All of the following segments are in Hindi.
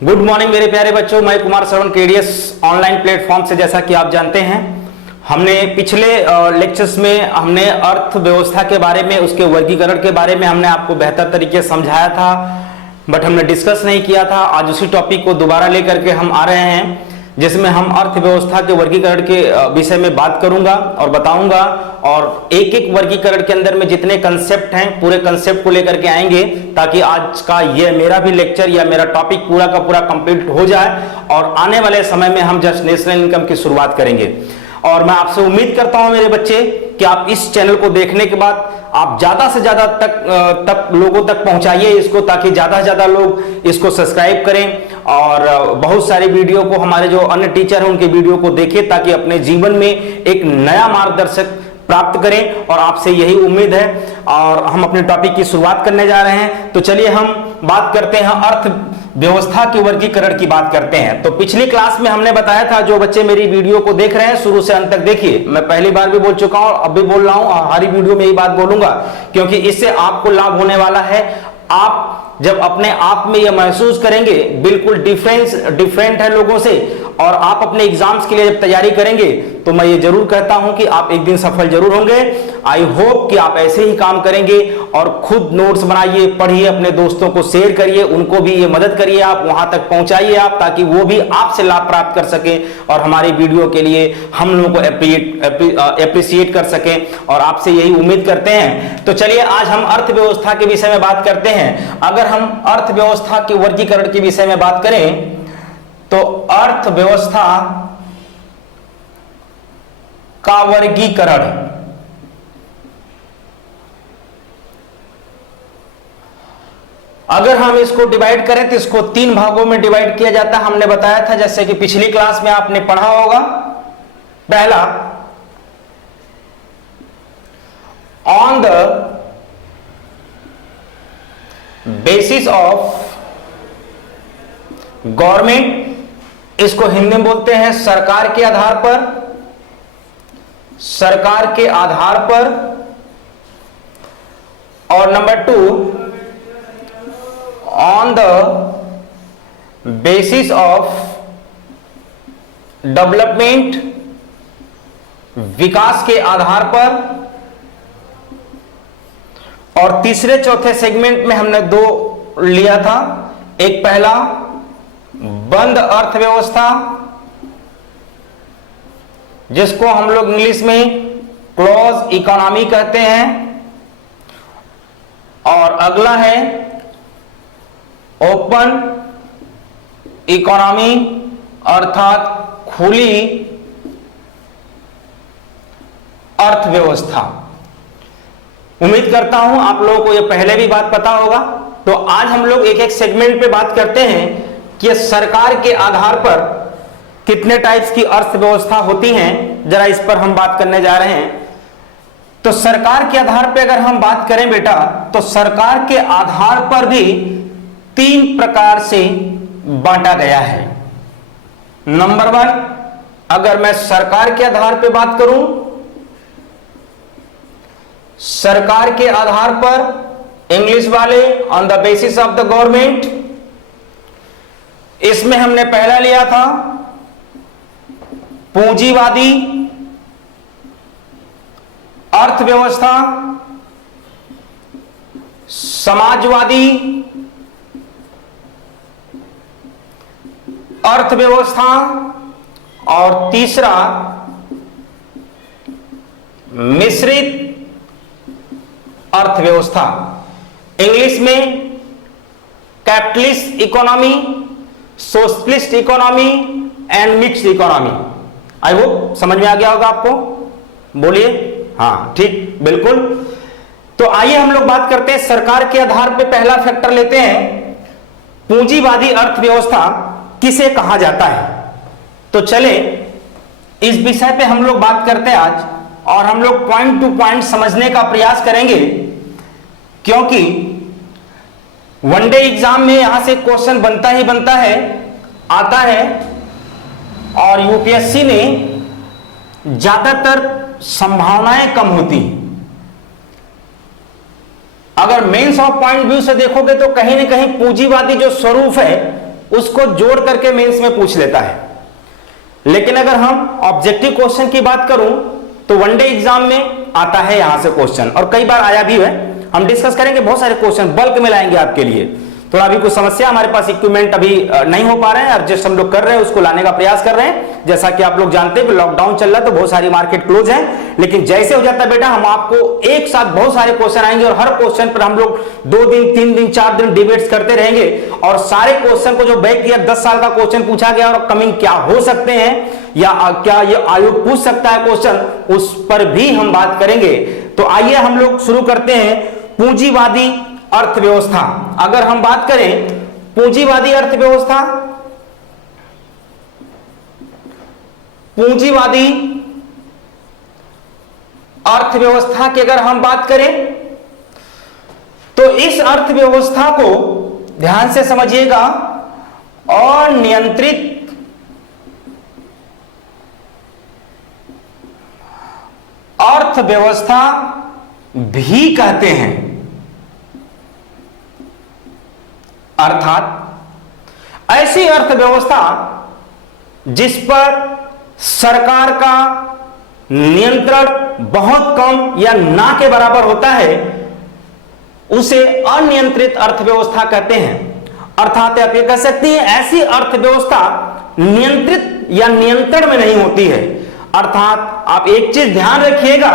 गुड मॉर्निंग मेरे प्यारे बच्चों, मैं कुमार श्रवण केडीएस ऑनलाइन प्लेटफॉर्म से, जैसा कि आप जानते हैं, हमने पिछले लेक्चर्स में हमने अर्थव्यवस्था के बारे में, उसके वर्गीकरण के बारे में हमने आपको बेहतर तरीके से समझाया था, बट हमने डिस्कस नहीं किया था। आज उसी टॉपिक को दोबारा लेकर के हम आ रहे हैं, जिसमें हम अर्थव्यवस्था के वर्गीकरण के विषय में बात करूंगा और बताऊंगा, और एक एक वर्गीकरण के अंदर में जितने कंसेप्ट हैं पूरे कंसेप्ट को लेकर के आएंगे, ताकि आज का ये मेरा भी लेक्चर या मेरा टॉपिक पूरा का पूरा कंप्लीट हो जाए और आने वाले समय में हम जस्ट नेशनल इनकम की शुरुआत करेंगे। और मैं आपसे उम्मीद करता हूं मेरे बच्चे कि आप इस चैनल को देखने के बाद आप ज्यादा से ज्यादा तक लोगों तक पहुंचाइए इसको, ताकि ज्यादा से ज्यादा लोग इसको सब्सक्राइब करें और बहुत सारी वीडियो को, हमारे जो अन्य टीचर हैं उनके वीडियो को देखें, ताकि अपने जीवन में एक नया मार्गदर्शक प्राप्त करें। और आपसे यही उम्मीद है, और हम अपने टॉपिक की शुरुआत करने जा रहे हैं। तो चलिए हम बात करते हैं, अर्थव्यवस्था के वर्गीकरण की बात करते हैं। तो पिछली क्लास में हमने बताया था, जो बच्चे मेरी वीडियो को देख रहे हैं शुरू से अंत तक देखिए, मैं पहली बार भी बोल चुका हूं, अब भी बोल रहा हूं, हर वीडियो में यही बात बोलूंगा, क्योंकि इससे आपको लाभ होने वाला है। आप जब अपने आप में यह महसूस करेंगे बिल्कुल डिफरेंट है लोगों से, और आप अपने एग्जाम्स के लिए जब तैयारी करेंगे, तो मैं ये जरूर कहता हूं कि आप एक दिन सफल जरूर होंगे। आई होप कि आप ऐसे ही काम करेंगे और खुद नोट्स बनाइए, पढ़िए, अपने दोस्तों को शेयर करिए, उनको भी ये मदद करिए, आप वहां तक पहुंचाइए आप, ताकि वो भी आपसे लाभ प्राप्त कर सके और हमारी वीडियो के लिए हम लोगों को एप्रिशिएट कर सके, और आपसे यही उम्मीद करते हैं। तो चलिए आज हम अर्थव्यवस्था के विषय में बात करते हैं। अगर हम अर्थव्यवस्था के वर्गीकरण के विषय में बात करें, तो अर्थव्यवस्था का वर्गीकरण अगर हम इसको डिवाइड करें तो इसको 3 भागों में डिवाइड किया जाता है। हमने बताया था, जैसे कि पिछली क्लास में आपने पढ़ा होगा। पहला, on the basis of government, इसको हिंदी में बोलते हैं सरकार के आधार पर, सरकार के आधार पर। और number 2, on the basis of development, विकास के आधार पर। और तीसरे चौथे सेगमेंट में हमने 2 लिया था। एक पहला बंद अर्थव्यवस्था, जिसको हम लोग इंग्लिश में क्लोज इकोनॉमी कहते हैं, और अगला है ओपन इकोनॉमी, अर्थात खुली अर्थव्यवस्था। उम्मीद करता हूं आप लोगों को यह पहले भी बात पता होगा। तो आज हम लोग एक एक सेगमेंट पे बात करते हैं कि सरकार के आधार पर कितने टाइप्स की अर्थव्यवस्था होती हैं, जरा इस पर हम बात करने जा रहे हैं। तो सरकार के आधार पे अगर हम बात करें बेटा, तो सरकार के आधार पर भी 3 प्रकार से बांटा गया है। नंबर 1, अगर मैं सरकार के आधार पे बात करूं, सरकार के आधार पर इंग्लिश वाले on the basis of the government, इसमें हमने पहला लिया था पूंजीवादी अर्थव्यवस्था, समाजवादी अर्थव्यवस्था, और तीसरा मिश्रित अर्थव्यवस्था। इंग्लिश में capitalist economy, socialist economy and mixed economy. I hope समझ में आ गया होगा आपको, बोलिए। हाँ ठीक, बिल्कुल। तो आइए हम लोग बात करते हैं सरकार के आधार पे। पहला फैक्टर लेते हैं, पूंजीवादी अर्थव्यवस्था किसे कहा जाता है। तो चले इस विषय पे हम लोग बात करते हैं आज, और हम लोग पॉइंट टू पॉइंट समझने का प्रयास करेंगे, क्योंकि वनडे एग्जाम में यहां से क्वेश्चन बनता ही बनता है, आता है, और यूपीएससी में ज्यादातर संभावनाएं कम होती। अगर मेंस ऑफ पॉइंट व्यू से देखोगे तो कहीं ना कहीं पूंजीवादी जो स्वरूप है उसको जोड़ करके मेंस में पूछ लेता है। लेकिन अगर हम ऑब्जेक्टिव क्वेश्चन की बात करूं तो वनडे एग्जाम में आता है यहां से क्वेश्चन, और कई बार आया भी है। हम डिस्कस करेंगे, बहुत सारे क्वेश्चन बल्क में लाएंगे आपके लिए। थोड़ा अभी कुछ समस्या, हमारे पास इक्विपमेंट अभी नहीं हो पा रहे हैं, एडजस्ट हम लोग कर रहे हैं, उसको लाने का प्रयास कर रहे हैं। जैसा कि आप लोग जानते हैं कि लॉकडाउन चल रहा है तो बहुत सारी मार्केट क्लोज है, लेकिन जैसे हो जाता है बेटा हम आपको एक साथ बहुत सारे क्वेश्चन आएंगे और हर क्वेश्चन पर हम लोग 2 दिन 3 दिन 4 दिन डिबेट्स करते रहेंगे, और सारे क्वेश्चन को जो बैक ईयर 10 साल का क्वेश्चन पूछा गया और कमिंग क्या हो सकते हैं या क्या ये आयोग पूछ सकता है क्वेश्चन, उस पर भी हम बात करेंगे। तो आइए हम लोग शुरू करते हैं। पूंजीवादी अर्थव्यवस्था, अगर हम बात करें पूंजीवादी अर्थव्यवस्था, पूंजीवादी अर्थव्यवस्था की अगर हम बात करें तो इस अर्थव्यवस्था को ध्यान से समझिएगा, अनियंत्रित अर्थव्यवस्था भी कहते हैं। अर्थात ऐसी अर्थव्यवस्था जिस पर सरकार का नियंत्रण बहुत कम या ना के बराबर होता है, उसे अनियंत्रित अर्थव्यवस्था कहते हैं। अर्थात आप ये कह सकती हैं ऐसी अर्थव्यवस्था नियंत्रित या नियंत्रण में नहीं होती है। अर्थात आप एक चीज ध्यान रखिएगा,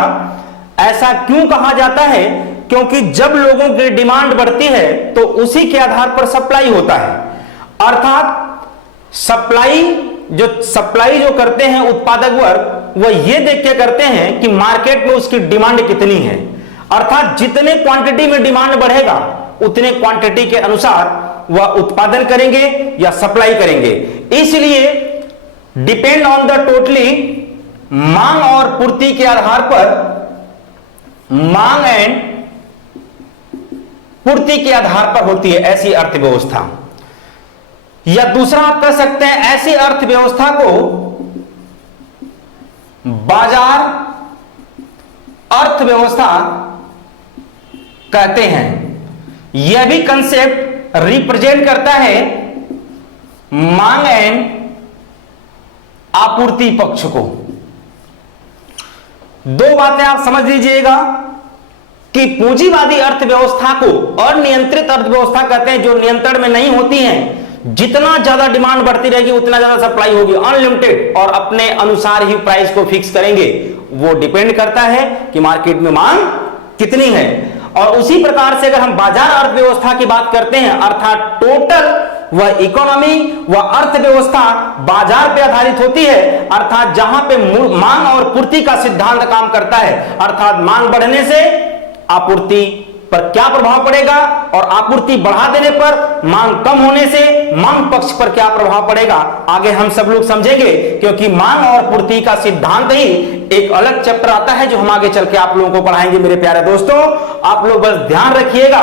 ऐसा क्यों कहा जाता है, क्योंकि जब लोगों की डिमांड बढ़ती है तो उसी के आधार पर सप्लाई होता है। अर्थात सप्लाई जो करते हैं उत्पादक वर्ग, वह ये देख के करते हैं कि मार्केट में उसकी डिमांड कितनी है। अर्थात जितने क्वांटिटी में डिमांड बढ़ेगा उतने क्वांटिटी के अनुसार वह उत्पादन करेंगे या सप्लाई करेंगे। इसलिए डिपेंड ऑन द टोटली, मांग और पूर्ति के आधार पर, मांग एंड पूर्ति के आधार पर होती है ऐसी अर्थव्यवस्था। या दूसरा आप कह सकते हैं ऐसी अर्थव्यवस्था को बाजार अर्थव्यवस्था कहते हैं। यह भी कंसेप्ट रिप्रेजेंट करता है मांग एंड आपूर्ति पक्ष को। दो बातें आप समझ लीजिएगा कि पूंजीवादी अर्थव्यवस्था को अनियंत्रित अर्थव्यवस्था कहते हैं, जो नियंत्रण में नहीं होती हैं। जितना ज्यादा डिमांड बढ़ती रहेगी उतना ज्यादा सप्लाई होगी, अनलिमिटेड, और अपने अनुसार ही प्राइस को फिक्स करेंगे। वो डिपेंड करता है कि मार्केट में मांग कितनी है। और उसी प्रकार से अगर हम बाजार अर्थव्यवस्था की बात करते हैं, अर्थात टोटल वह इकोनॉमी, वह अर्थव्यवस्था बाजार पे आधारित होती है। अर्थात जहां पे मांग और पूर्ति का सिद्धांत काम करता है, अर्थात मांग बढ़ने से आपूर्ति पर क्या प्रभाव पड़ेगा और आपूर्ति बढ़ा देने पर मांग कम होने से मांग पक्ष पर क्या प्रभाव पड़ेगा, आगे हम सब लोग समझेंगे। क्योंकि मांग और पूर्ति का सिद्धांत ही एक अलग चैप्टर आता है जो हम आगे चल के आप लोगों को पढ़ाएंगे। मेरे प्यारे दोस्तों, आप लोग बस ध्यान रखिएगा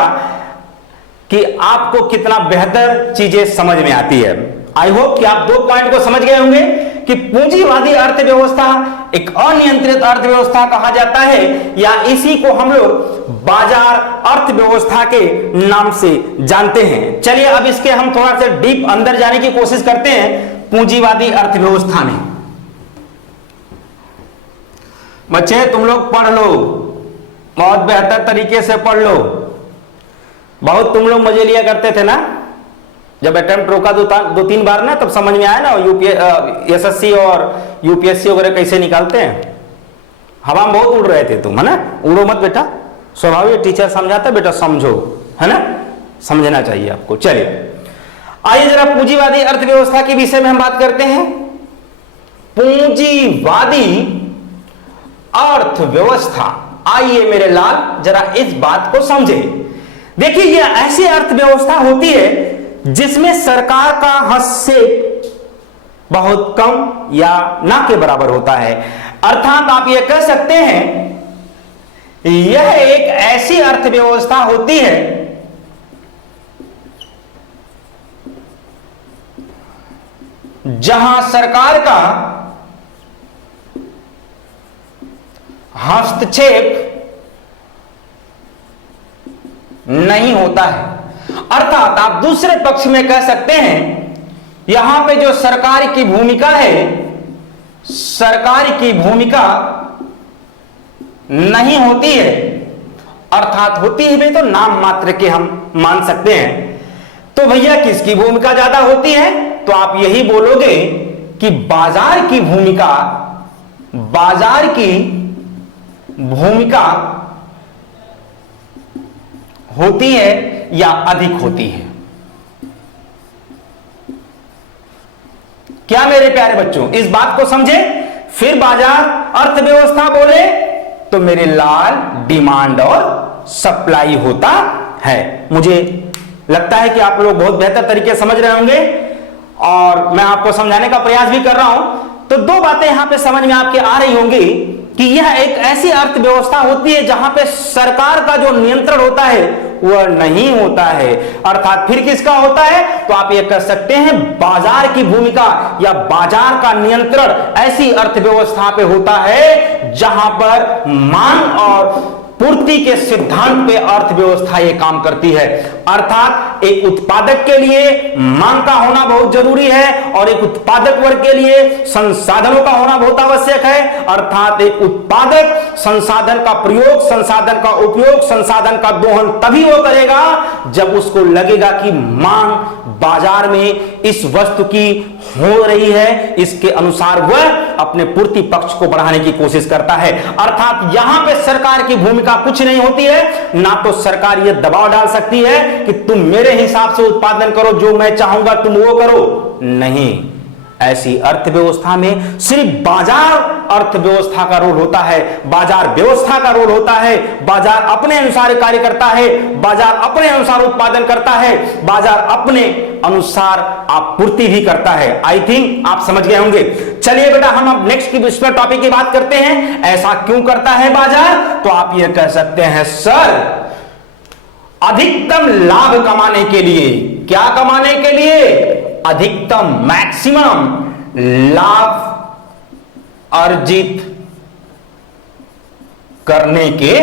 कि आपको कितना बेहतर चीजें समझ में आती है। आई होप कि आप 2 पॉइंट को समझ गए होंगे कि पूंजीवादी अर्थव्यवस्था एक अनियंत्रित अर्थव्यवस्था कहा जाता है, या इसी को हम लोग बाजार अर्थव्यवस्था के नाम से जानते हैं। चलिए अब इसके हम थोड़ा सा डीप अंदर जाने की कोशिश करते हैं पूंजीवादी अर्थव्यवस्था में। बच्चे तुम लोग पढ़ लो, बहुत बेहतर तरीके से पढ़ लो। बहुत तुम लोग मजे लिया करते थे ना, जब अटेम्प्ट रोका 2-3 बार ना, तब समझ में आया ना एसएससी और यूपीएससी वगैरह कैसे निकालते हैं। हवा में बहुत उड़ रहे थे तुम, है ना। उड़ो मत बेटा, स्वाभाविक टीचर समझाता बेटा समझो, है ना, समझना चाहिए आपको। चलिए आइए जरा पूंजीवादी अर्थव्यवस्था के विषय में हम बात करते हैं। पूंजीवादी अर्थव्यवस्था, आइए मेरे लाल जरा इस बात को समझे। देखिए ये ऐसी अर्थव्यवस्था होती है जिसमें सरकार का हस्तक्षेप बहुत कम या ना के बराबर होता है। अर्थात आप ये कह सकते हैं यह एक ऐसी अर्थव्यवस्था होती है जहां सरकार का हस्तक्षेप नहीं होता है। अर्थात आप दूसरे पक्ष में कह सकते हैं यहां पे जो सरकार की भूमिका है, सरकार की भूमिका नहीं होती है, अर्थात होती है भी तो नाम मात्र के हम मान सकते हैं। तो भैया किसकी भूमिका ज्यादा होती है? तो आप यही बोलोगे कि बाजार की भूमिका, बाजार की भूमिका होती है या अधिक होती है। क्या मेरे प्यारे बच्चों इस बात को समझे? फिर बाजार अर्थव्यवस्था बोले तो मेरे लाल डिमांड और सप्लाई होता है। मुझे लगता है कि आप लोग बहुत बेहतर तरीके से समझ रहे होंगे और मैं आपको समझाने का प्रयास भी कर रहा हूं। तो दो बातें यहां पे समझ में आपके आ रही होंगी कि यह एक ऐसी अर्थव्यवस्था होती है जहां पे सरकार का जो नियंत्रण होता है वह नहीं होता है, अर्थात फिर किसका होता है? तो आप ये कह सकते हैं बाजार की भूमिका या बाजार का नियंत्रण ऐसी अर्थव्यवस्था पे होता है जहां पर मांग और पूर्ति के सिद्धांत पे अर्थव्यवस्था ये काम करती है। अर्थात एक उत्पादक के लिए मांग का होना बहुत जरूरी है और एक उत्पादक वर्ग के लिए संसाधनों का होना बहुत आवश्यक है। अर्थात एक उत्पादक संसाधन का प्रयोग, संसाधन का उपयोग, संसाधन का दोहन तभी वो करेगा जब उसको लगेगा कि मांग बाजार में इस वस्तु की हो रही है, इसके अनुसार वह अपने पूर्ति पक्ष को बढ़ाने की कोशिश करता है। अर्थात यहां पे सरकार की भूमिका कुछ नहीं होती है, ना तो सरकार यह दबाव डाल सकती है कि तुम मेरे हिसाब से उत्पादन करो, जो मैं चाहूंगा तुम वो करो, नहीं। ऐसी अर्थव्यवस्था में सिर्फ बाजार अर्थव्यवस्था का रोल होता है, बाजार व्यवस्था का रोल होता है। बाजार अपने अनुसार कार्य करता है, बाजार अपने अनुसार उत्पादन करता है, बाजार अपने अनुसार आपूर्ति भी करता है। आई थिंक आप समझ गए होंगे। चलिए बेटा हम अब नेक्स्ट की इस टॉपिक की बात करते हैं। ऐसा क्यों करता है बाजार? तो आप ये कह सकते हैं सर अधिकतम लाभ कमाने के लिए। क्या कमाने के लिए? अधिकतम मैक्सिमम लाभ अर्जित करने के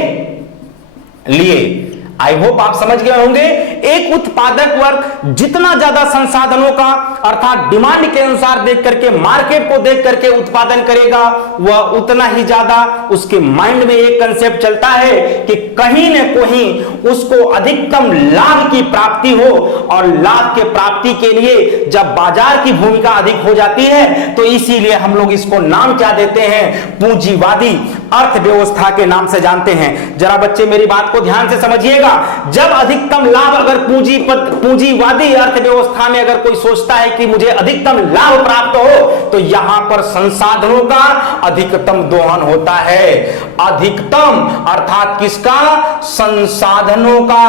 लिए। आई होप आप समझ गए होंगे। एक उत्पादक वर्ग जितना ज्यादा संसाधनों का अर्थात डिमांड के अनुसार देख करके, मार्केट को देख करके उत्पादन करेगा, वह उतना ही ज्यादा उसके माइंड में एक कंसेप्ट चलता है कि कहीं न कहीं उसको अधिकतम लाभ की प्राप्ति हो। और लाभ के प्राप्ति के लिए जब बाजार की भूमिका अधिक हो जाती है तो इसीलिए हम लोग इसको नाम क्या देते हैं? पूंजीवादी अर्थव्यवस्था के नाम से जानते हैं। जरा बच्चे मेरी बात को ध्यान से समझिएगा। जब अधिकतम लाभ अगर पूंजीवादी अर्थव्यवस्था में अगर कोई सोचता है कि मुझे अधिकतम लाभ प्राप्त हो तो यहां पर संसाधनों का अधिकतम दोहन होता है। अधिकतम अर्थात किसका? संसाधनों का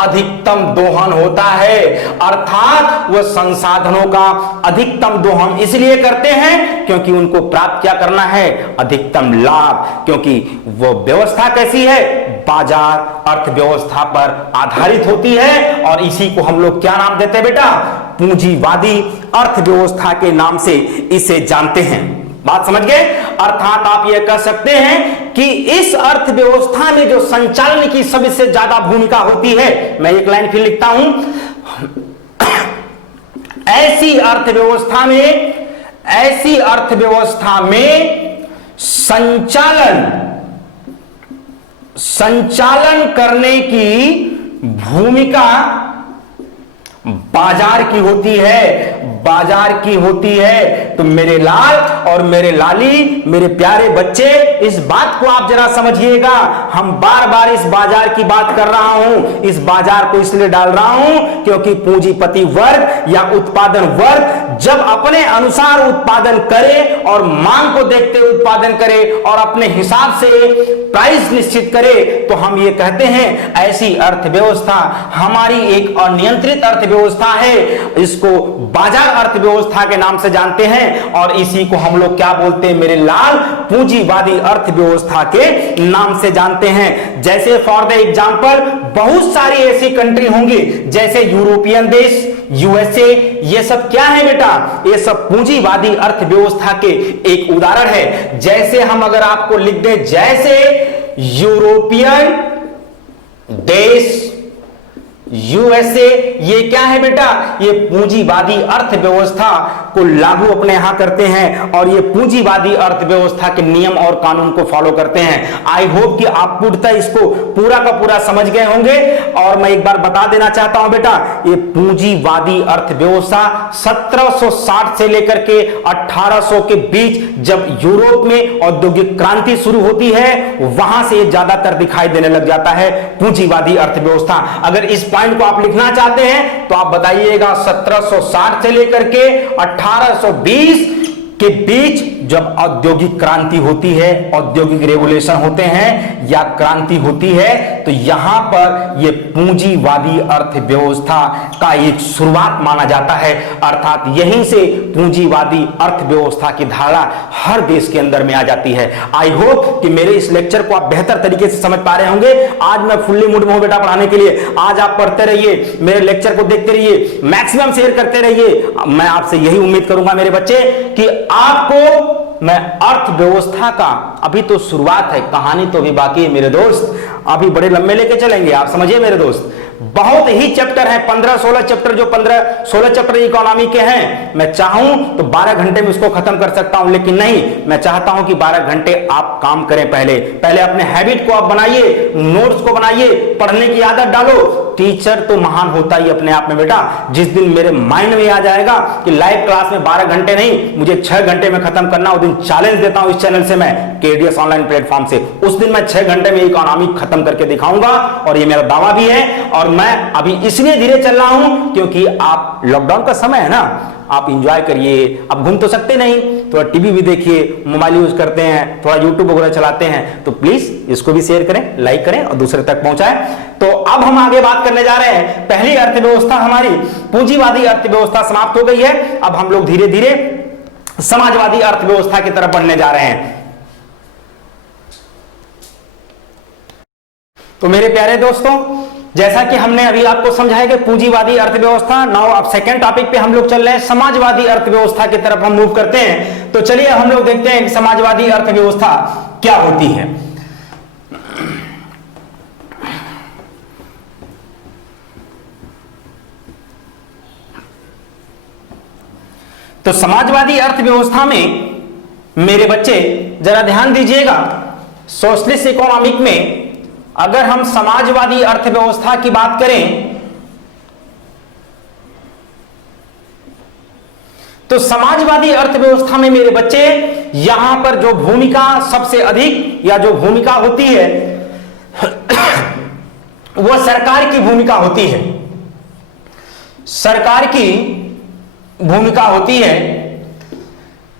अधिकतम दोहन होता है। अर्थात वह संसाधनों का अधिकतम दोहन इसलिए करते हैं क्योंकि उनको प्राप्त क्या करना है? अधिकतम लाभ। क्योंकि वह व्यवस्था कैसी है? बाजार अर्थव्यवस्था पर आधारित होती है और इसी को हम लोग क्या नाम देते हैं बेटा? पूंजीवादी अर्थव्यवस्था के नाम से इसे जानते हैं। बात समझ गए? अर्थात आप यह कह सकते हैं कि इस अर्थव्यवस्था में जो संचालन की सबसे ज्यादा भूमिका होती है, मैं एक लाइन फिर लिखता हूं, ऐसी अर्थव्यवस्था में संचालन करने की भूमिका बाजार की होती है। बाजार की होती है। तो मेरे लाल और मेरे लाली, मेरे प्यारे बच्चे, इस बात को आप जरा समझिएगा। हम बार बार इस बाजार की बात कर रहा हूं, इस बाजार को इसलिए डाल रहा हूं क्योंकि पूंजीपति वर्ग या उत्पादन वर्ग जब अपने अनुसार उत्पादन करे और मांग को देखते हुए उत्पादन करे और अपने हिसाब से प्राइस निश्चित करे तो हम ये कहते हैं ऐसी अर्थव्यवस्था हमारी एक अनियंत्रित अर्थव्यवस्था है। इसको बाजार अर्थव्यवस्था के नाम से जानते हैं और इसी को हम लोग क्या बोलते हैं मेरे लाल? पूंजीवादी अर्थव्यवस्था के नाम से जानते हैं। जैसे फॉर द एग्जांपल बहुत सारी ऐसी कंट्री होंगी जैसे यूरोपियन देश, यूएसए, ये सब क्या है बेटा? ये सब पूंजीवादी अर्थव्यवस्था के एक उदाहरण है। जैसे हम अगर आपको लिख दें, जैसे यूरोपियन देश यूएसए, ये क्या है बेटा, ये पूंजीवादी अर्थव्यवस्था को लागू अपने यहां करते हैं और ये पूंजीवादी अर्थव्यवस्था के नियम और कानून को फॉलो करते हैं। आई होप कि आप पूर्णतः इसको पूरा का पूरा समझ गए होंगे। और मैं एक बार बता देना चाहता हूं बेटा, ये पूंजीवादी अर्थव्यवस्था 1760 से लेकर के 1800 के बीच जब यूरोप में औद्योगिक क्रांति शुरू होती है, वहां से ज्यादातर दिखाई देने लग जाता है पूंजीवादी अर्थव्यवस्था। अगर इस पॉइंट को आप लिखना चाहते हैं तो आप बताइएगा 1760 से लेकर के 1820 के बीच जब औद्योगिक क्रांति होती है, औद्योगिक रेवोल्यूशन होते हैं या क्रांति होती है, तो यहां पर यह पूंजीवादी अर्थव्यवस्था का एक शुरुआत माना जाता है। अर्थात यहीं से पूंजीवादी अर्थव्यवस्था की धारणा हर देश के अंदर में आ जाती है। आई होप कि मेरे इस लेक्चर को आप बेहतर तरीके से समझ पा रहे होंगे। आज मैं फुल्ली मूड में हूं बेटा पढ़ाने के लिए। आज आप पढ़ते रहिए, मेरे लेक्चर को देखते रहिए, मैक्सिमम शेयर करते रहिए। मैं आपसे यही उम्मीद करूंगा मेरे बच्चे कि आपको मैं अर्थव्यवस्था का, अभी तो शुरुआत है, कहानी तो अभी बाकी है मेरे दोस्त, अभी बड़े लंबे लेके चलेंगे, आप समझिए मेरे दोस्त। बहुत ही चैप्टर है, 15-16 चैप्टर, जो 15-16 चैप्टर इकोनॉमी के हैं। मैं चाहूं तो 12 घंटे में उसको खत्म कर सकता हूं, लेकिन नहीं, मैं चाहता हूं कि 12 घंटे आप काम करें। पहले अपने हैबिट को आप बनाइए, नोट्स को बनाइए, पढ़ने की आदत डालो। टीचर तो महान होता ही अपने आप में बेटा। जिस दिन मेरे माइंड में आ जाएगा कि लाइव क्लास में 12 घंटे नहीं, मुझे 6 घंटे में खत्म करना, उस दिन चैलेंज देता हूं इस चैनल से, मैं केडीएस ऑनलाइन प्लेटफॉर्म से, उस दिन मैं 6 घंटे में इकोनॉमी खत्म करके दिखाऊंगा। और ये मेरा दावा भी है। और मैं अभी इसलिए धीरे चल रहा हूं क्योंकि आप, लॉकडाउन का समय है ना, आप एंजॉय करिए। अब घूम तो सकते नहीं, थोड़ा टीवी भी देखिए, मोबाइल यूज करते हैं, थोड़ा यूट्यूब वगैरह चलाते हैं, तो प्लीज इसको भी शेयर करें, लाइक करें और दूसरे तक पहुंचाएं। तो अब हम आगे बात करने जा रहे हैं। पहली अर्थव्यवस्था हमारी पूंजीवादी अर्थव्यवस्था समाप्त हो गई है। अब हम लोग धीरे धीरे समाजवादी अर्थव्यवस्था की तरफ बढ़ने जा रहे हैं। तो मेरे प्यारे दोस्तों, जैसा कि हमने अभी आपको समझाया कि पूंजीवादी अर्थव्यवस्था, नाउ अब सेकंड टॉपिक पे हम लोग चल रहे हैं, समाजवादी अर्थव्यवस्था की तरफ हम मूव करते हैं। तो चलिए हम लोग देखते हैं कि समाजवादी अर्थव्यवस्था क्या होती है। तो समाजवादी अर्थव्यवस्था में मेरे बच्चे जरा ध्यान दीजिएगा, सोशलिस्ट इकोनॉमिक में अगर हम समाजवादी अर्थव्यवस्था की बात करें तो समाजवादी अर्थव्यवस्था में मेरे बच्चे यहां पर जो भूमिका सबसे अधिक या जो भूमिका होती है वह सरकार की भूमिका होती है। सरकार की भूमिका होती है।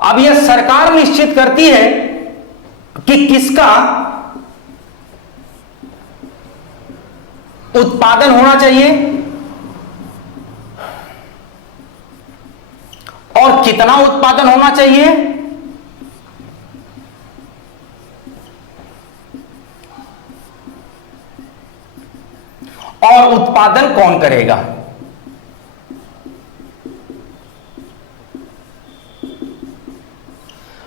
अब यह सरकार निश्चित करती है कि किसका उत्पादन होना चाहिए और कितना उत्पादन होना चाहिए, और उत्पादन कौन करेगा।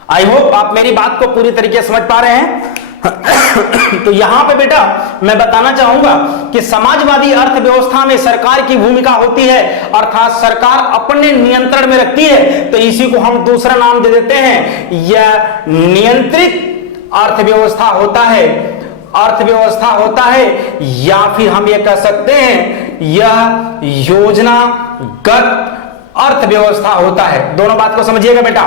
आई होप आप मेरी बात को पूरी तरीके से समझ पा रहे हैं। तो यहां पे बेटा मैं बताना चाहूंगा कि समाजवादी अर्थव्यवस्था में सरकार की भूमिका होती है, अर्थात सरकार अपने नियंत्रण में रखती है। तो इसी को हम दूसरा नाम दे देते हैं, यह नियंत्रित अर्थव्यवस्था होता है, अर्थव्यवस्था होता है, या फिर हम यह कह सकते हैं यह योजनागत अर्थव्यवस्था होता है। दोनों बात को समझिएगा बेटा।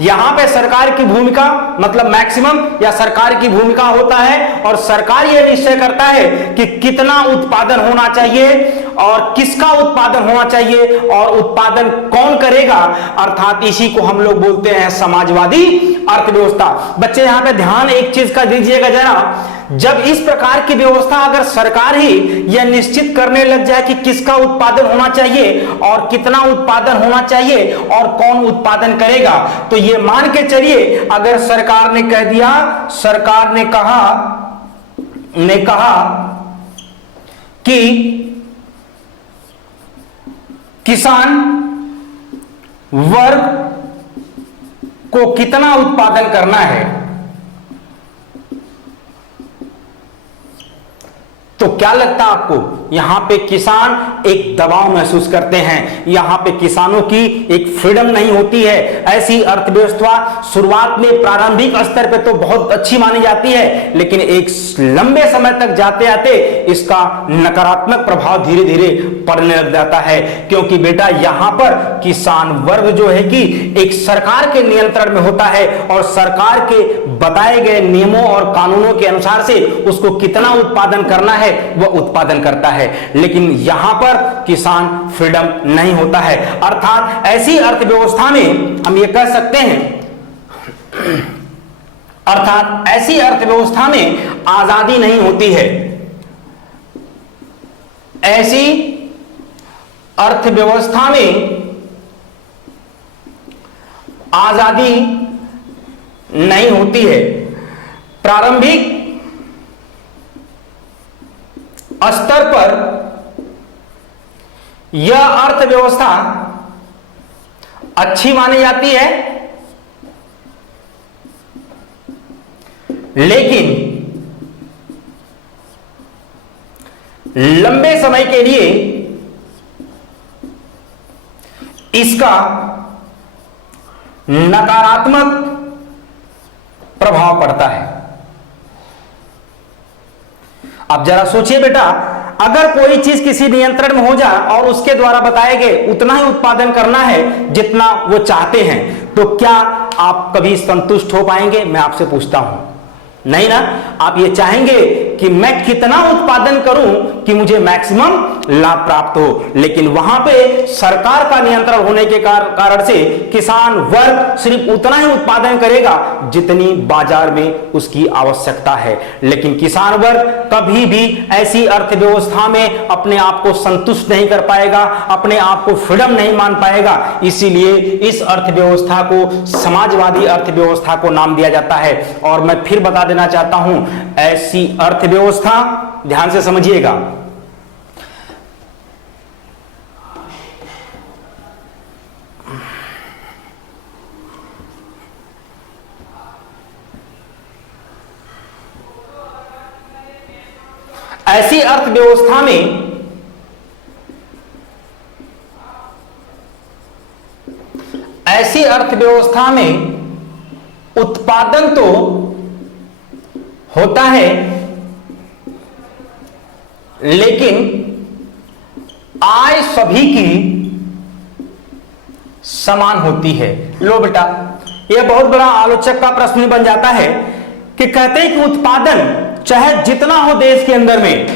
यहां पे सरकार की भूमिका मतलब मैक्सिमम या सरकार की भूमिका होता है, और सरकार यह निश्चय करता है कि कितना उत्पादन होना चाहिए और किसका उत्पादन होना चाहिए और उत्पादन कौन करेगा, अर्थात इसी को हम लोग बोलते हैं समाजवादी अर्थव्यवस्था। बच्चे यहां पे ध्यान एक चीज का दीजिएगा जरा, जब इस प्रकार की व्यवस्था अगर सरकार ही यह निश्चित करने लग जाए कि किसका उत्पादन होना चाहिए और कितना उत्पादन होना चाहिए और कौन उत्पादन करेगा, तो यह मान के चलिए अगर सरकार ने कह दिया, सरकार ने कहा कि किसान वर्ग को कितना उत्पादन करना है, तो क्या लगता है आपको, यहां पे किसान एक दबाव महसूस करते हैं, यहां पे किसानों की एक फ्रीडम नहीं होती है। ऐसी अर्थव्यवस्था शुरुआत में प्रारंभिक स्तर पे तो बहुत अच्छी मानी जाती है, लेकिन एक लंबे समय तक जाते जाते इसका नकारात्मक प्रभाव धीरे धीरे पड़ने लग जाता है, क्योंकि बेटा यहां पर किसान वर्ग जो है कि एक सरकार के नियंत्रण में होता है और सरकार के बताए गए नियमों और कानूनों के अनुसार से उसको कितना उत्पादन करना है वह उत्पादन करता है, लेकिन यहां पर किसान फ्रीडम नहीं होता है। अर्थात ऐसी अर्थव्यवस्था में हम ये कह सकते हैं, अर्थात ऐसी अर्थव्यवस्था में आजादी नहीं होती है। ऐसी अर्थव्यवस्था में आजादी नहीं होती है। प्रारंभिक स्तर पर यह अर्थव्यवस्था अच्छी मानी जाती है, लेकिन लंबे समय के लिए इसका नकारात्मक प्रभाव पड़ता है। अब जरा सोचिए बेटा, अगर कोई चीज किसी नियंत्रण में हो जाए और उसके द्वारा बताए गए उतना ही उत्पादन करना है जितना वो चाहते हैं, तो क्या आप कभी संतुष्ट हो पाएंगे? मैं आपसे पूछता हूं, नहीं ना। आप ये चाहेंगे कि मैं कितना उत्पादन करूं कि मुझे मैक्सिमम लाभ प्राप्त हो, लेकिन वहां पे सरकार का नियंत्रण होने के कारण से किसान वर्ग सिर्फ उतना ही उत्पादन करेगा जितनी बाजार में उसकी आवश्यकता है, लेकिन किसान वर्ग कभी भी ऐसी अर्थव्यवस्था में अपने आप को संतुष्ट नहीं कर पाएगा, अपने आप को फ्रीडम नहीं मान पाएगा। इसीलिए इस अर्थव्यवस्था को समाजवादी अर्थव्यवस्था को नाम दिया जाता है। और मैं फिर बता देना चाहता हूं, ऐसी अर्थव्यवस्था, ध्यान से समझिएगा, ऐसी अर्थव्यवस्था में उत्पादन तो होता है, लेकिन आय सभी की समान होती है। लो बेटा, यह बहुत बड़ा आलोचक का प्रश्न बन जाता है कि कहते हैं कि उत्पादन चाहे जितना हो देश के अंदर में,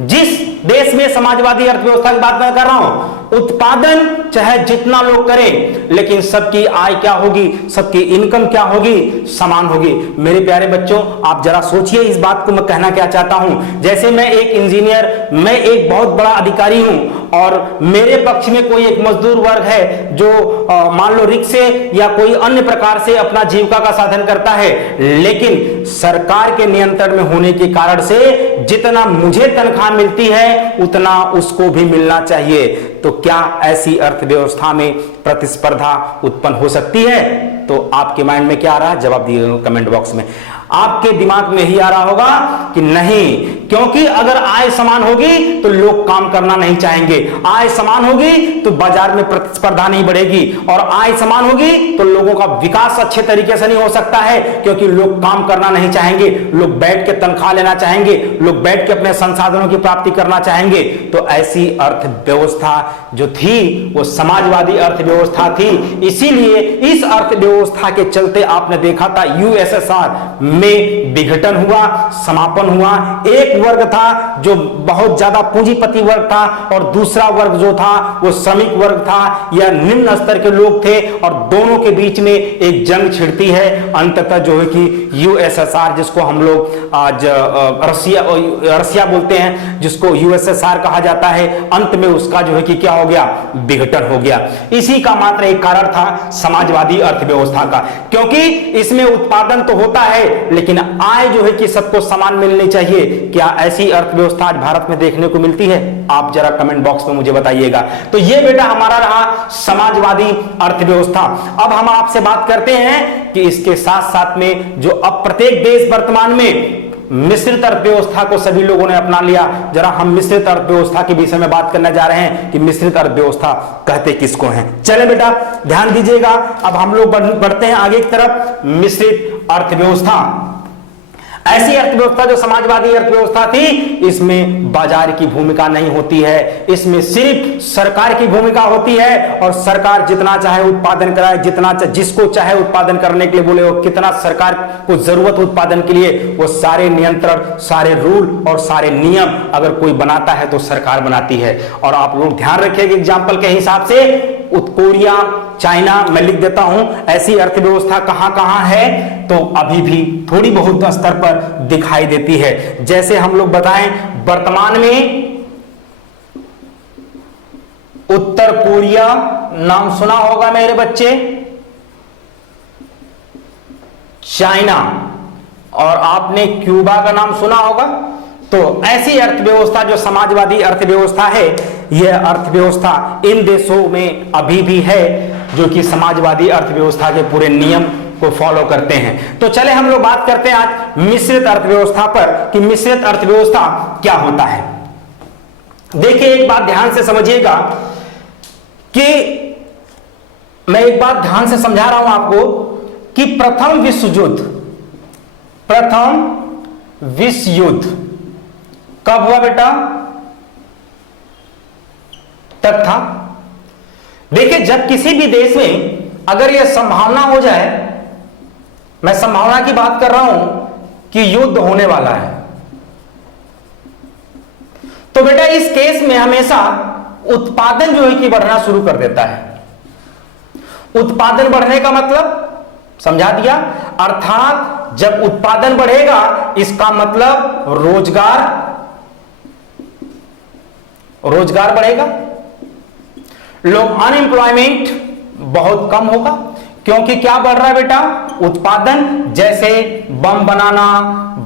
जिस देश में समाजवादी अर्थव्यवस्था की बात मैं कर रहा हूं, उत्पादन चाहे जितना लोग करें, लेकिन सबकी आय क्या होगी, सबकी इनकम क्या होगी, समान होगी। मेरे प्यारे बच्चों, आप जरा सोचिए इस बात को मैं कहना क्या चाहता हूं। जैसे मैं एक इंजीनियर, मैं एक बहुत बड़ा अधिकारी हूं और मेरे पक्ष में कोई एक मजदूर वर्ग है जो मान लो रिक्शे या कोई अन्य प्रकार से अपना जीविका का साधन करता है, लेकिन सरकार के नियंत्रण में होने के कारण से जितना मुझे तनख्वाह मिलती है उतना उसको भी मिलना चाहिए। तो क्या ऐसी अर्थव्यवस्था में प्रतिस्पर्धा उत्पन्न हो सकती है? तो आपके माइंड में क्या आ रहा है? जवाब दिए कमेंट बॉक्स में। आपके दिमाग में ही आ रहा होगा कि नहीं, क्योंकि अगर आय समान होगी तो लोग काम करना नहीं चाहेंगे, आय समान होगी तो बाजार में प्रतिस्पर्धा नहीं बढ़ेगी, और आय समान होगी तो लोगों का विकास अच्छे तरीके से नहीं हो सकता है, क्योंकि लोग काम करना नहीं चाहेंगे, लोग बैठ के तनख्वाह लेना चाहेंगे, लोग बैठ के अपने संसाधनों की प्राप्ति करना चाहेंगे। तो ऐसी अर्थव्यवस्था जो थी वो समाजवादी अर्थव्यवस्था थी। इसीलिए इस अर्थव्यवस्था के चलते आपने देखा था यूएसएसआर में विघटन हुआ, समापन हुआ। एक वर्ग था जो बहुत ज्यादा पूंजीपति वर्ग था और दूसरा वर्ग जो था वो श्रमिक वर्ग था या निम्न स्तर के लोग थे, और दोनों के बीच में एक जंग छिड़ती है। अंततः जो है कि यूएसएसआर, जिसको हम लोग आज रसिया बोलते हैं, जिसको यूएसएसआर कहा जाता है, अंत में उसका जो है कि क्या हो गया, विघटन हो गया। इसी का मात्र एक कारण था समाजवादी अर्थव्यवस्था का, क्योंकि इसमें उत्पादन तो होता है लेकिन आय जो है कि सबको समान मिलनी चाहिए। क्या ऐसी अर्थव्यवस्था आज भारत में देखने को मिलती है? आप जरा कमेंट बॉक्स में मुझे बताइएगा। तो ये बेटा हमारा रहा समाजवादी अर्थव्यवस्था। अब हम आपसे बात करते हैं कि इसके साथ साथ में जो अब प्रत्येक देश वर्तमान में मिश्रित अर्थव्यवस्था को सभी लोगों ने अपना लिया। जरा हम मिश्रित अर्थव्यवस्था के विषय में बात करने जा रहे हैं कि मिश्रित अर्थव्यवस्था कहते किसको हैं। चले बेटा ध्यान दीजिएगा, अब हम लोग बढ़ते हैं आगे की तरफ। मिश्रित अर्थव्यवस्था ऐसी अर्थव्यवस्था जो समाजवादी अर्थव्यवस्था थी, इसमें बाजार की भूमिका नहीं होती है, इसमें सिर्फ सरकार की भूमिका होती है और सरकार जितना चाहे उत्पादन कराए, जितना जिसको चाहे उत्पादन करने के लिए बोले, वो कितना सरकार को जरूरत उत्पादन के लिए, वो सारे नियंत्रण, सारे रूल और सारे नियम अगर कोई बनाता है तो सरकार बनाती है। और आप लोग ध्यान रखिएगा एग्जाम्पल के हिसाब से कोरिया, चाइना मैं लिख देता हूं, ऐसी अर्थव्यवस्था कहां कहां है तो अभी भी थोड़ी बहुत स्तर पर दिखाई देती है। जैसे हम लोग बताएं वर्तमान में उत्तर कोरिया नाम सुना होगा मेरे बच्चे, चाइना और आपने क्यूबा का नाम सुना होगा। तो ऐसी अर्थव्यवस्था जो समाजवादी अर्थव्यवस्था है, यह अर्थव्यवस्था इन देशों में अभी भी है जो कि समाजवादी अर्थव्यवस्था के पूरे नियम को फॉलो करते हैं। तो चले हम लोग बात करते हैं आज मिश्रित अर्थव्यवस्था पर कि मिश्रित अर्थव्यवस्था क्या होता है। देखिए एक बात ध्यान से समझिएगा कि मैं एक बात ध्यान से समझा रहा हूं आपको कि प्रथम विश्व युद्ध कब हुआ बेटा? तब था। देखिए जब किसी भी देश में अगर यह संभावना हो जाए, मैं संभावना की बात कर रहा हूं कि युद्ध होने वाला है, तो बेटा इस केस में हमेशा उत्पादन जो है कि बढ़ना शुरू कर देता है। उत्पादन बढ़ने का मतलब समझा दिया, अर्थात जब उत्पादन बढ़ेगा इसका मतलब रोजगार बढ़ेगा, लोग अनएम्प्लॉयमेंट बहुत कम होगा। क्योंकि क्या बढ़ रहा है बेटा? उत्पादन। जैसे बम बनाना,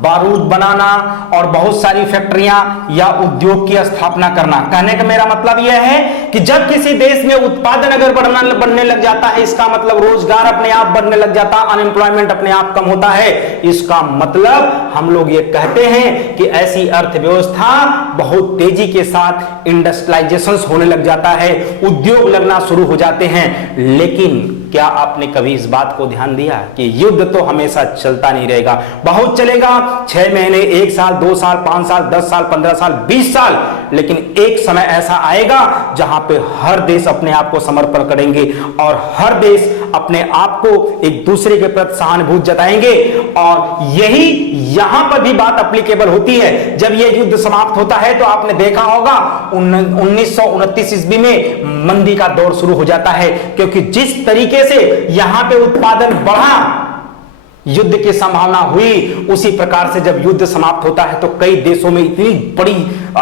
बारूद बनाना और बहुत सारी फैक्ट्रियां या उद्योग की स्थापना करना। कहने का मेरा मतलब यह है कि जब किसी देश में उत्पादन अगर बढ़ने लग जाता है, इसका मतलब रोजगार अपने आप बढ़ने लग जाता है, अनएम्प्लॉयमेंट अपने आप कम होता है। इसका मतलब हम लोग ये कहते हैं कि ऐसी अर्थव्यवस्था बहुत तेजी के साथ इंडस्ट्रियलाइजेशन होने लग जाता है, उद्योग लगना शुरू हो जाते हैं। लेकिन क्या आपने कभी इस बात को ध्यान दिया कि युद्ध तो हमेशा चलता नहीं रहेगा, बहुत चलेगा, 6 महीने, 1 साल, 2 साल, 5 साल, 10 साल, 15 साल, 20 साल, लेकिन एक समय ऐसा आएगा जहां पे हर देश अपने आप को समर्पण करेंगे और हर देश अपने आप को एक दूसरे के प्रति सहानुभूति जताएंगे। और यही यहां पर भी बात एप्लीकेबल होती है। जब यह युद्ध समाप्त होता है तो आपने देखा होगा 1929 ईस्वी में मंदी का दौर शुरू हो जाता है, क्योंकि जिस तरीके से यहां पे उत्पादन बढ़ा, युद्ध की संभावना हुई, उसी प्रकार से जब युद्ध समाप्त होता है तो कई देशों में इतनी बड़ी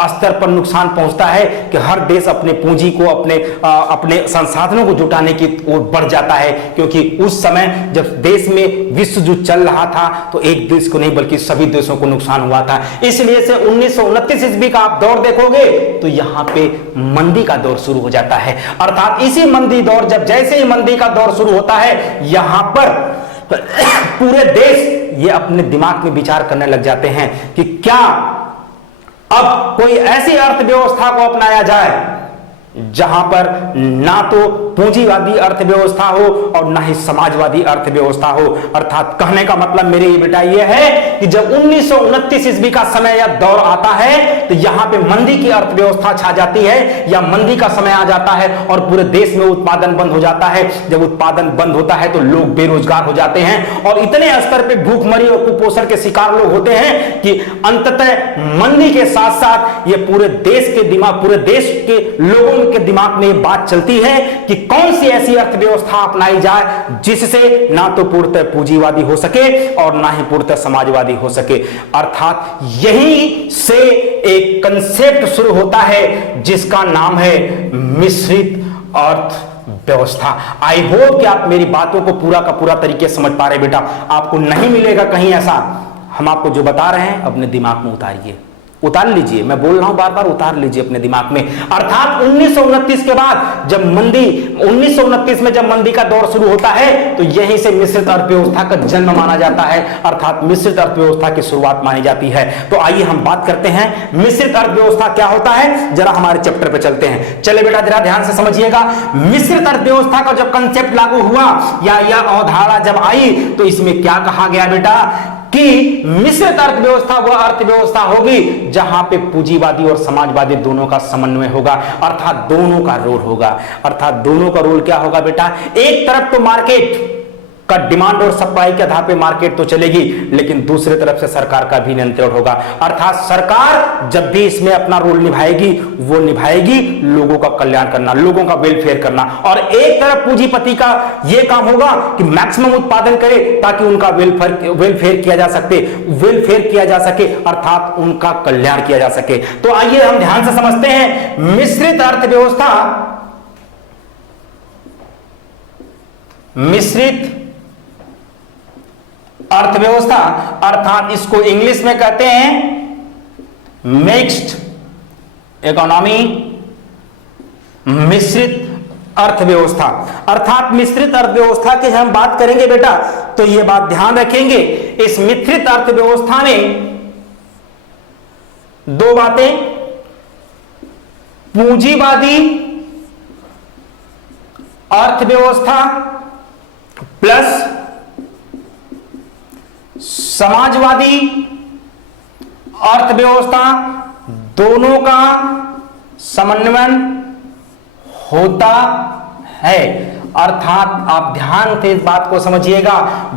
स्तर पर नुकसान पहुंचता है कि हर देश अपने पूंजी को, अपने संसाधनों को जुटाने की ओर बढ़ जाता है। क्योंकि उस समय जब देश में विश्व युद्ध चल रहा था तो एक देश को नहीं बल्कि सभी देशों को नुकसान हुआ था। इसलिए से 1929 ईस्वी का आप दौर देखोगे तो यहां पे मंदी का दौर शुरू हो जाता है। अर्थात इसी मंदी दौर, जब जैसे ही मंदी का दौर शुरू होता है, यहां पर पूरे देश ये अपने दिमाग में विचार करने लग जाते हैं कि क्या अब कोई ऐसी अर्थव्यवस्था को अपनाया जाए जहां पर ना तो पूंजीवादी अर्थव्यवस्था हो और ना ही समाजवादी अर्थव्यवस्था हो। अर्थात कहने का मतलब मेरे ये बेटा ये है कि जब 1929 ईस्वी का समय या दौर आता है तो यहां पे मंदी की अर्थव्यवस्था छा जाती है या मंदी का समय आ जाता है और पूरे देश में उत्पादन बंद हो जाता है। जब उत्पादन बंद होता है तो लोग बेरोजगार हो जाते हैं और इतने स्तर पे भूखमरी और कुपोषण के शिकार लोग होते हैं कि अंततः मंदी के साथ साथ ये पूरे देश के दिमाग, पूरे देश के लोगों के दिमाग में बात चलती है कि कौन सी ऐसी अर्थव्यवस्था अपनाई जाए जिससे ना तो पूर्णतः पूंजीवादी हो सके और ना ही पूर्णतः समाजवादी हो सके। अर्थात यही से एक कंसेप्ट शुरू होता है जिसका नाम है मिश्रित अर्थव्यवस्था। आई होप कि आप मेरी बातों को पूरा का पूरा तरीके से समझ पा रहे बेटा। आपको नहीं मिलेगा कहीं ऐसा, हम आपको जो बता रहे हैं अपने दिमाग में उतारिए, उतार लीजिए, मैं बोल रहा हूं बार बार, उतार लीजिए अपने दिमाग में। अर्थात 1929 के बाद जब मंदी, 1929 में जब मंदी का दौर शुरू होता है तो यहीं से मिश्रित अर्थव्यवस्था का जन्म माना जाता है, अर्थात मिश्रित अर्थव्यवस्था की शुरुआत मानी जाती है। तो आइए हम बात करते हैं मिश्रित अर्थव्यवस्था क्या होता है, जरा हमारे चैप्टर पे चलते हैं। चले बेटा जरा ध्यान से समझिएगा। मिश्रित अर्थव्यवस्था का जब कंसेप्ट लागू हुआ या अवधारणा जब आई तो इसमें क्या कहा गया बेटा कि मिश्रित अर्थव्यवस्था वह अर्थव्यवस्था होगी जहां पे पूंजीवादी और समाजवादी दोनों का समन्वय होगा, अर्थात दोनों का रोल होगा। अर्थात दोनों का रोल क्या होगा बेटा, एक तरफ तो मार्केट का डिमांड और सप्लाई के आधार पे मार्केट तो चलेगी, लेकिन दूसरी तरफ से सरकार का भी नियंत्रण होगा। अर्थात सरकार जब भी इसमें अपना रोल निभाएगी वो निभाएगी लोगों का कल्याण करना, लोगों का वेलफेयर करना, और एक तरफ पूंजीपति का यह काम होगा कि मैक्सिमम उत्पादन करे ताकि उनका वेलफेयर किया जा सके, अर्थात उनका कल्याण किया जा सके। तो आइए हम ध्यान से समझते हैं मिश्रित अर्थव्यवस्था। मिश्रित अर्थव्यवस्था अर्थात इसको इंग्लिश में कहते हैं मिक्स्ड इकोनॉमी, मिश्रित अर्थव्यवस्था। अर्थात मिश्रित अर्थव्यवस्था की हम बात करेंगे बेटा तो यह बात ध्यान रखेंगे, इस मिश्रित अर्थव्यवस्था में दो बातें, पूंजीवादी अर्थव्यवस्था प्लस समाजवादी अर्थव्यवस्था, दोनों का समन्वय होता है। अर्थात आप ध्यान से इस बात को समझिएगा,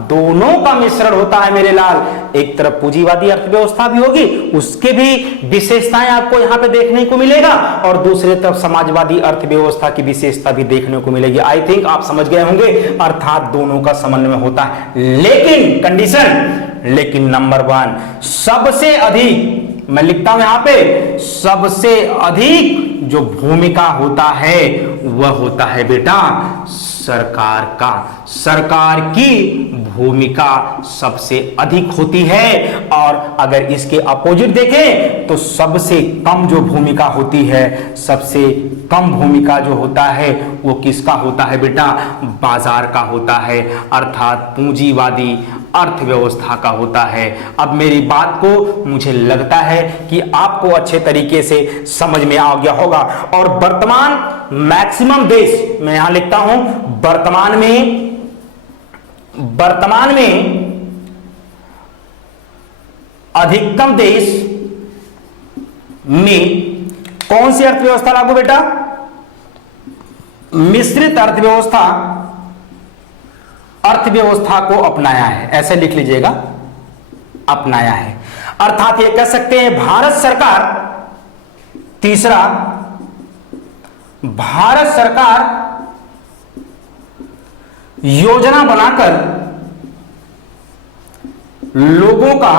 दोनों का मिश्रण होता है मेरे लाल। एक तरफ पूंजीवादी अर्थव्यवस्था भी होगी, उसके भी विशेषताएं आपको यहां पे देखने को मिलेगा, और दूसरी तरफ समाजवादी अर्थव्यवस्था की विशेषता भी देखने को मिलेगी। आई थिंक आप समझ गए होंगे, अर्थात दोनों का समन्वय होता है। लेकिन कंडीशन, लेकिन नंबर 1 सबसे अधिक, मैं लिखता हूं यहां पे, सबसे अधिक जो भूमिका होता है वह होता है बेटा सरकार का। सरकार की भूमिका सबसे अधिक होती है, और अगर इसके अपोजिट देखें तो सबसे कम जो भूमिका होती है, सबसे कम भूमिका जो होता है वो किसका होता है बेटा, बाजार का होता है, अर्थात पूंजीवादी अर्थव्यवस्था का होता है। अब मेरी बात को मुझे लगता है कि आपको अच्छे तरीके से समझ में आ गया होगा। और वर्तमान मैक्सिमम देश, मैं यहां लिखता हूं वर्तमान में अधिकतम देश में कौन सी अर्थव्यवस्था लागू बेटा, मिश्रित अर्थव्यवस्था को अपनाया है, ऐसे लिख लीजिएगा, अपनाया है। अर्थात ये कह सकते हैं भारत सरकार, तीसरा भारत सरकार योजना बनाकर लोगों का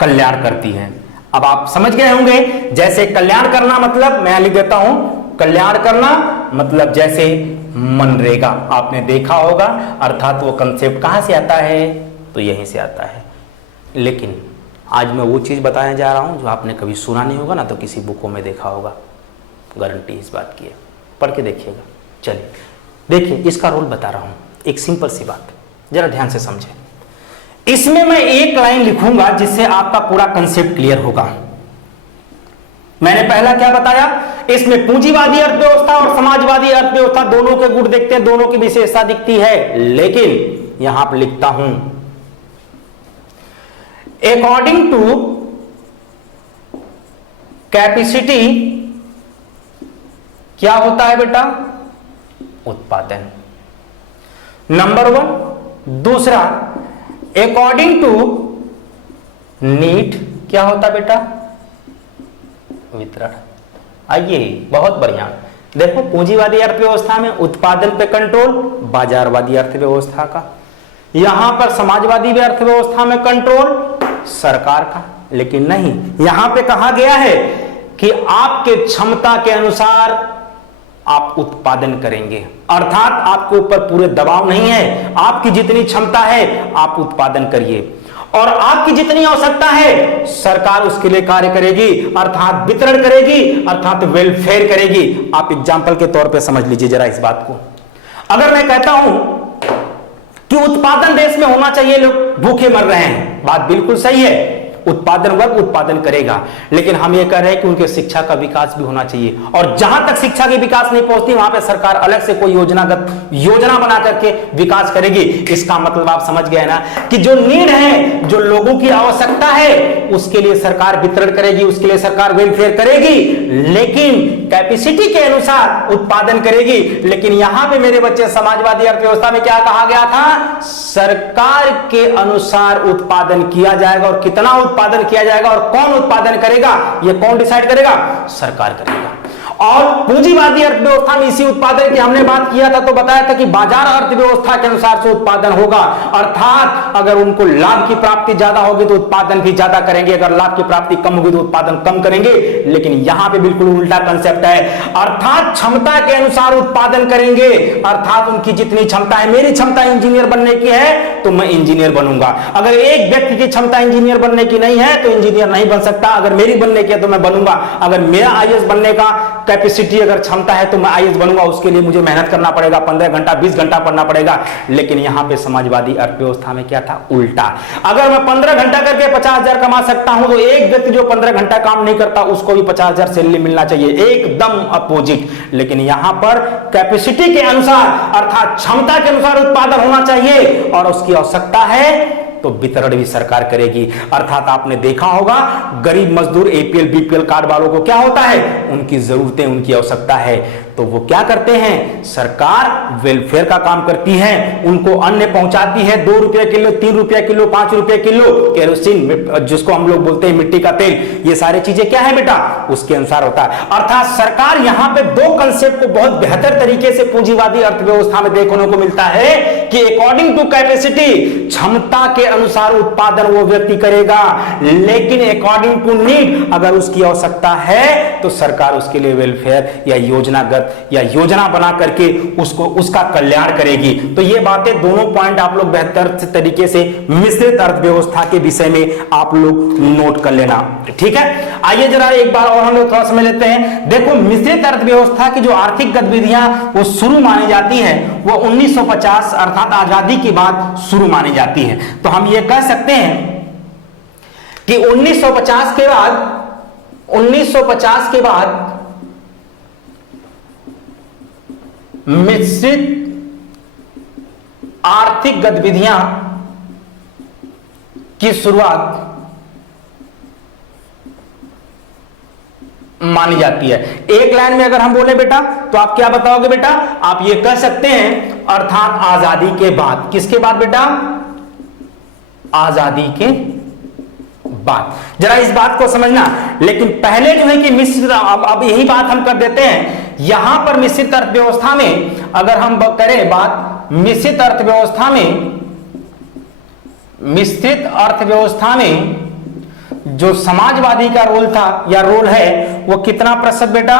कल्याण करती है। अब आप समझ गए होंगे, जैसे कल्याण करना मतलब, मैं लिख देता हूं, कल्याण करना मतलब जैसे मनरेगा आपने देखा होगा, अर्थात वो कंसेप्ट कहां से आता है, तो यहीं से आता है। लेकिन आज मैं वो चीज बताने जा रहा हूं जो आपने कभी सुना नहीं होगा ना, तो किसी बुकों में देखा होगा, गारंटी इस बात की है, पढ़ के देखिएगा। चलिए देखिए, इसका रोल बता रहा हूं, एक सिंपल सी बात, जरा ध्यान से समझें। इसमें मैं एक लाइन लिखूंगा जिससे आपका पूरा कंसेप्ट क्लियर होगा। मैंने पहला क्या बताया, इसमें पूंजीवादी अर्थव्यवस्था और समाजवादी अर्थव्यवस्था दोनों के गुण देखते हैं, दोनों की विशेषता दिखती है। लेकिन यहां पर लिखता हूं अकॉर्डिंग टू कैपेसिटी क्या होता है बेटा, उत्पादन, नंबर 1। दूसरा अकॉर्डिंग टू नीड क्या होता बेटा, वितरण। आइए, बहुत बढ़िया। देखो, पूंजीवादी अर्थव्यवस्था में उत्पादन पे कंट्रोल, बाजारवादी अर्थव्यवस्था का। यहां पर समाजवादी अर्थव्यवस्था में कंट्रोल सरकार का। लेकिन नहीं, यहां पे कहा गया है कि आपके क्षमता के अनुसार आप उत्पादन करेंगे, अर्थात आपके ऊपर पूरे दबाव नहीं है, आपकी जितनी क्षमता है आप उत्पादन करिए। और आपकी जितनी आवश्यकता है सरकार उसके लिए कार्य करेगी, अर्थात वितरण करेगी, अर्थात वेलफेयर करेगी। आप एग्जाम्पल के तौर पे समझ लीजिए जरा इस बात को। अगर मैं कहता हूं कि उत्पादन देश में होना चाहिए, लोग भूखे मर रहे हैं, बात बिल्कुल सही है, उत्पादन वर्ग उत्पादन करेगा, लेकिन हम ये कह रहे हैं कि उनके शिक्षा का विकास भी होना चाहिए। और जहां तक शिक्षा की विकास नहीं पहुंचती वहां पे सरकार अलग से कोई योजना बना करके विकास करेगी। इसका मतलब आप समझ गए ना कि जो नीड है, जो लोगों की आवश्यकता है, उसके लिए सरकार वितरण करेगी, उसके लिए सरकार वेलफेयर करेगी, लेकिन कैपेसिटी के अनुसार उत्पादन करेगी। लेकिन यहां पे मेरे बच्चे समाजवादी अर्थव्यवस्था में क्या कहा गया था, सरकार के अनुसार उत्पादन किया जाएगा, और कितना उत्पादन किया जाएगा और कौन उत्पादन करेगा ये कौन डिसाइड करेगा, सरकार करेगा। और पूंजीवादी अर्थव्यवस्था में इसी उत्पादन की हमने बात किया था, तो बताया था कि बाजार अर्थव्यवस्था के अनुसार से उत्पादन होगा, अर्थात अगर उनको लाभ की प्राप्ति ज्यादा होगी तो उत्पादन भी ज्यादा करेंगे, अगर लाभ की प्राप्ति कम होगी तो उत्पादन कम करेंगे। लेकिन यहां पे बिल्कुल उल्टा कंसेप्ट है, अर्थात क्षमता के अनुसार उत्पादन करेंगे, अर्थात उनकी जितनी क्षमता है, मेरी क्षमता इंजीनियर बनने की है तो मैं इंजीनियर बनूंगा, अगर एक व्यक्ति की क्षमता इंजीनियर बनने की नहीं है तो इंजीनियर नहीं बन सकता, अगर मेरी बनने की है तो मैं बनूंगा, अगर मेरा आईएएस बनने का कैपेसिटी अगर क्षमता है तो मैं आईएएस बनूंगा, उसके लिए मुझे मेहनत करना पड़ेगा, 15 घंटा 20 घंटा पढ़ना पड़ेगा। लेकिन यहां पे समाजवादी अर्थव्यवस्था में क्या था, उल्टा, अगर मैं 15 घंटा करके 50,000 कमा सकता हूं तो एक व्यक्ति जो 15 घंटा काम नहीं करता उसको भी 50,000 सैलरी मिलना चाहिए, एकदम अपोजिट। लेकिन यहां पर कैपेसिटी के अनुसार अर्थात क्षमता के अनुसार उत्पादन होना चाहिए, और उसकी आवश्यकता है तो वितरण भी सरकार करेगी। अर्थात आपने देखा होगा गरीब मजदूर एपीएल बीपीएल कार्ड वालों को क्या होता है, उनकी जरूरतें, उनकी आवश्यकता है, तो वो क्या करते हैं, सरकार वेलफेयर का काम करती है, उनको अन्न पहुंचाती है, 2 रुपए किलो, 3 रुपए किलो, 5 रुपए किलो, केरोसिन जिसको हम लोग बोलते हैं मिट्टी का तेल, ये सारी चीजें क्या है बेटा, उसके अनुसार होता है। अर्थात सरकार यहां पे दो कंसेप्ट को बहुत बेहतर तरीके से पूंजीवादी अर्थव्यवस्था में देखने को मिलता है कि अकॉर्डिंग टू कैपेसिटी, क्षमता के अनुसार उत्पादन वो व्यक्ति करेगा, लेकिन अकॉर्डिंग टू नीड, अगर उसकी आवश्यकता है तो सरकार उसके लिए वेलफेयर या योजनागत या योजना बना करके उसको उसका कल्याण करेगी। तो ये बातें दोनों पॉइंट आप लोग बेहतर तरीके से मिश्रित अर्थव्यवस्था के विषय में आप लोग नोट कर लेना, ठीक है। आइए जरा एक बार और हम लोग थोड़ा समझ लेते हैं। देखो, मिश्रित अर्थव्यवस्था की जो आर्थिक गतिविधियां वो शुरू मानी जाती है वो 1950 अर्थात आजादी के बाद शुरू मानी जाती है। तो हम ये कह सकते हैं कि 1950 के बाद मिश्रित आर्थिक गतिविधियां की शुरुआत मानी जाती है। एक लाइन में अगर हम बोले बेटा तो आप क्या बताओगे बेटा, आप ये कह सकते हैं अर्थात आजादी के बाद। किसके बाद बेटा, आजादी के बाद। जरा इस बात को समझना। लेकिन पहले जो है कि मिश्रित, अब यही बात हम कर देते हैं यहां पर मिश्रित अर्थव्यवस्था में, अगर हम करें बात मिश्रित अर्थव्यवस्था में जो समाजवादी का रोल था या रोल है वो कितना प्रतिशत बेटा,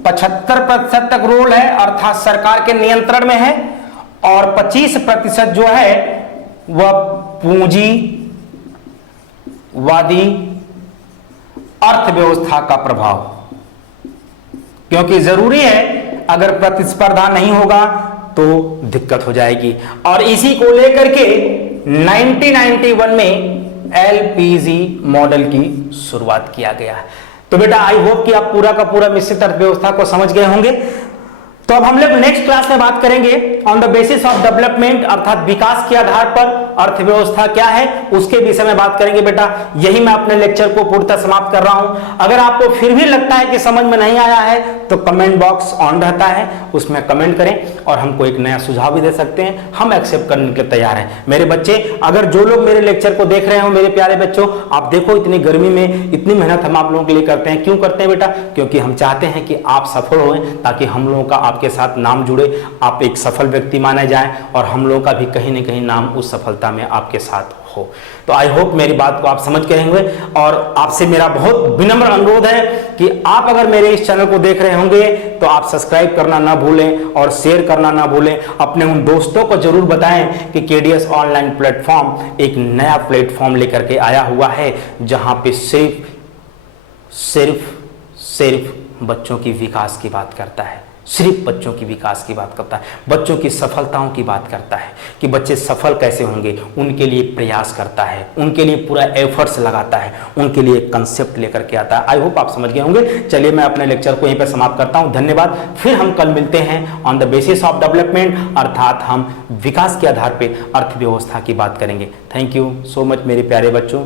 75% तक रोल है, अर्थात सरकार के नियंत्रण में है, और 25% जो है वह पूंजीवादी अर्थव्यवस्था का प्रभाव, क्योंकि जरूरी है अगर प्रतिस्पर्धा नहीं होगा तो दिक्कत हो जाएगी। और इसी को लेकर के 1991 में एलपीजी मॉडल की शुरुआत किया गया है। तो बेटा आई होप कि आप पूरा का पूरा मिश्रित अर्थव्यवस्था को समझ गए होंगे। तो अब हम लोग नेक्स्ट क्लास में बात करेंगे on the basis of development, अर्थात विकास के आधार पर अर्थव्यवस्था क्या है उसके विषय में बात करेंगे बेटा। यही मैं अपने लेक्चर को पूर्णतः समाप्त कर रहा हूं। अगर आपको फिर भी लगता है कि समझ में नहीं आया है तो कमेंट बॉक्स ऑन रहता है, उसमें कमेंट करें और हमको एक नया सुझाव भी दे सकते हैं, हम एक्सेप्ट करने के तैयार हैं। मेरे बच्चे, अगर जो लोग मेरे लेक्चर को देख रहे हो, मेरे प्यारे बच्चों, आप देखो इतनी गर्मी में इतनी मेहनत हम आप लोगों के लिए करते हैं। क्यों करते हैं बेटा? क्योंकि हम चाहते हैं कि आप सफल हों, ताकि हम लोगों का आपके साथ नाम जुड़े, आप एक सफल व्यक्ति माने जाएं और हम लोगों का भी कहीं ना कहीं नाम उस सफलता में आपके साथ हो। तो आई होप मेरी बात को आप समझ गए होंगे, और आपसे मेरा बहुत विनम्र अनुरोध है कि आप अगर मेरे इस चैनल को देख रहे होंगे तो आप सब्सक्राइब करना ना भूलें और शेयर करना ना भूलें। अपने उन दोस्तों को जरूर बताएं कि केडीएस ऑनलाइन प्लेटफॉर्म एक नया प्लेटफॉर्म लेकर के आया हुआ है, जहां पे सिर्फ बच्चों की विकास की बात करता है, सिर्फ बच्चों की विकास की बात करता है, बच्चों की सफलताओं की बात करता है कि बच्चे सफल कैसे होंगे, उनके लिए प्रयास करता है, उनके लिए पूरा एफर्ट्स लगाता है, उनके लिए कंसेप्ट लेकर के आता है। आई होप आप समझ गए होंगे। चलिए मैं अपने लेक्चर को यहीं पर समाप्त करता हूं। धन्यवाद। फिर हम कल मिलते हैं on the basis of development, अर्थात हम विकास के आधार पर अर्थव्यवस्था की बात करेंगे। थैंक यू सो मच मेरे प्यारे बच्चों।